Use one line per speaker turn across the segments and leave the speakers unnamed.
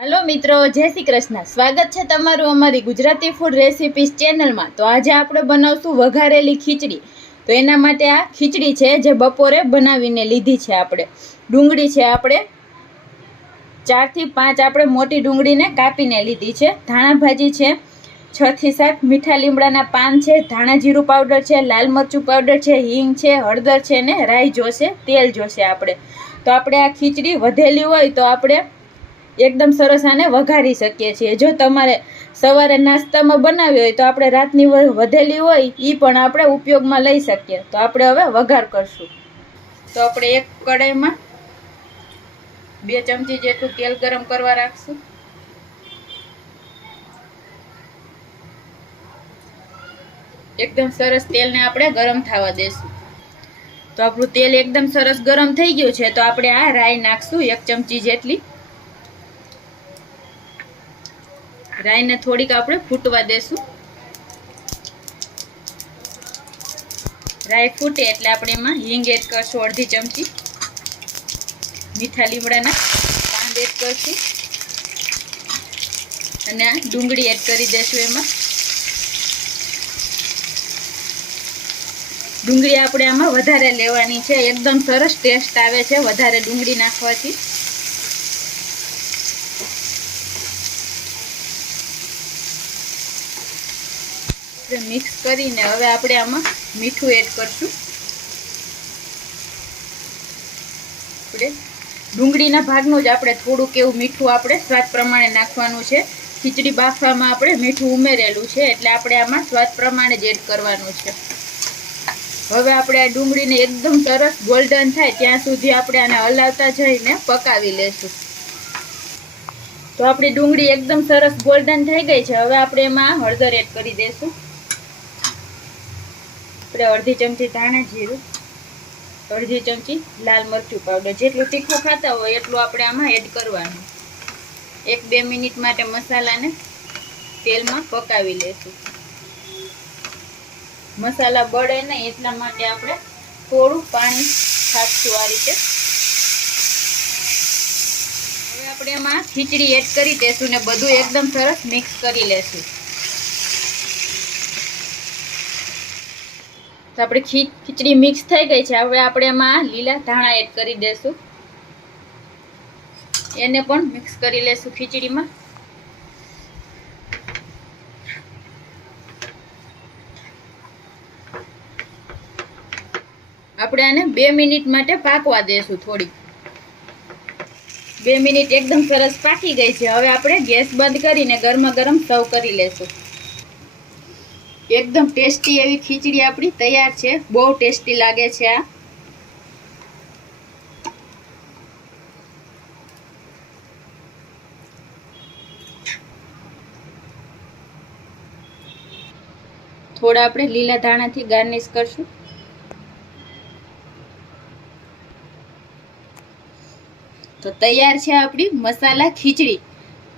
હાલો મિત્રો, જય શ્રી કૃષ્ણ. સ્વાગત છે તમારું અમારી ગુજરાતી ફૂડ રેસિપીસ ચેનલમાં તો આજે આપણે બનાવશું વઘારેલી ખીચડી. તો એના માટે આ ખીચડી છે જે બપોરે બનાવીને લીધી છે આપણે. ડુંગળી છે આપણે. ચારથી પાંચ આપણે મોટી ડુંગળીને કાપીને લીધી છે. ધાણા ભાજી છે છ થી સાત. મીઠા લીમડાના પાન છે. ધાણા જીરું પાવડર છે. લાલ મરચું પાવડર છે. હિંગ છે. હળદર છે ને રાઈ જોશે. તેલ જોશે આપણે. તો આપણે આ ખીચડી વધેલી હોય તો આપણે એકદમ સરસ આને વઘારી શકીએ છીએ. જો તમારે સવારે નાસ્તામાં બનાવી હોય તો આપણે રાતની વધેલી હોય એ પણ આપણે ઉપયોગમાં લઈ શકીએ. તો આપણે હવે વઘાર કરશું. તો આપણે એક કડાઈમાં બે ચમચી જેટલું તેલ ગરમ કરવા રાખશું. એકદમ સરસ તેલને આપણે ગરમ થવા દેશું. તો આપણું તેલ એકદમ સરસ ગરમ થઈ ગયું છે, તો આપણે આ રાઈ નાખશું એક ચમચી જેટલી. રાઈને થોડીક આપણે ફૂટવા દેશું. રાઈ ફૂટે એટલે આપણે એમાં હિંગ એડ કરશું અડધી ચમચી. મીઠા લીમડાના પાંદ એડ કરશું. અને આ ડુંગળી એડ કરી દેશું એમાં. ડુંગળી આપણે આમાં વધારે લેવાની છે. એકદમ સરસ ટેસ્ટ આવે છે વધારે ડુંગળી નાખવાથી. આપણે મિક્સ કરીને હવે આપણે આમાં મીઠું એડ કરશું. આપણે ડુંગળીના ભાગનું જ આપણે થોડુંક એવું મીઠું આપણે સ્વાદ પ્રમાણે નાખવાનું છે. ખીચડી બાફવામાં આપણે મીઠું ઉમેરેલું છે, એટલે આપણે આમાં સ્વાદ પ્રમાણે જ એડ કરવાનું છે. હવે આપણે આ ડુંગળીને એકદમ સરસ ગોલ્ડન થાય ત્યાં સુધી આપણે આને હલાવતા જઈને પકાવી લેશું. તો આપણી ડુંગળી એકદમ સરસ ગોલ્ડન થઈ ગઈ છે. હવે આપણે એમાં હળદર એડ કરી દઈશું આપણે અડધી ચમચી ધાણા જીરું, અડધી ચમચી લાલ મરચું પાવડર જેટલું તીખું ખાતા હોય એટલું આપણે આમાં એડ કરવાનું. એક બે મિનિટ માટે મસાલાને તેલમાં પકાવી લેશું. મસાલા બળે નહીં, એટલા માટે આપણે થોડું પાણી છાંટશું આ રીતે. હવે આપણે એમાં ખીચડી એડ કરી દેશું ને બધું એકદમ સરસ મિક્સ કરી લેશું. તો આપણે ખી- ખીચડી મિક્સ થઈ ગઈ છે. હવે આપણે એમાં લીલા ધાણા એડ કરી દઈશું એને પણ મિક્સ કરી લેશું ખીચડીમાં. આપણે આને બે મિનિટ માટે પાકવા દઈશું થોડીક. બે મિનિટ એકદમ સરસ પાકી ગઈ છે. હવે આપણે ગેસ બંધ કરીને ગરમા ગરમ સર્વ કરી લેશું. એકદમ ટેસ્ટી એવી ખીચડી આપણી તૈયાર છે. બહુ ટેસ્ટી લાગે છે આ. થોડા આપણે લીલા ધાણાથી ગાર્નિશ કરશું. તો તૈયાર છે આપણી મસાલા ખીચડી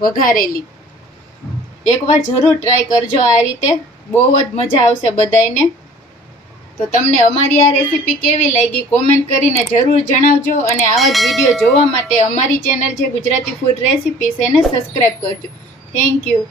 વઘારેલી. એકવાર જરૂર ટ્રાય કરજો આ રીતે. બહુ જ મજા આવશે બધાને તો તમને અમારી આ રેસીપી કેવી લાગી કોમેન્ટ કરીને જરૂર જણાવજો અને આવા જ વીડિયો જોવા માટે અમારી ચેનલ છે ગુજરાતી ફૂડ રેસીપીસ એને સબસ્ક્રાઈબ કરજો. Thank you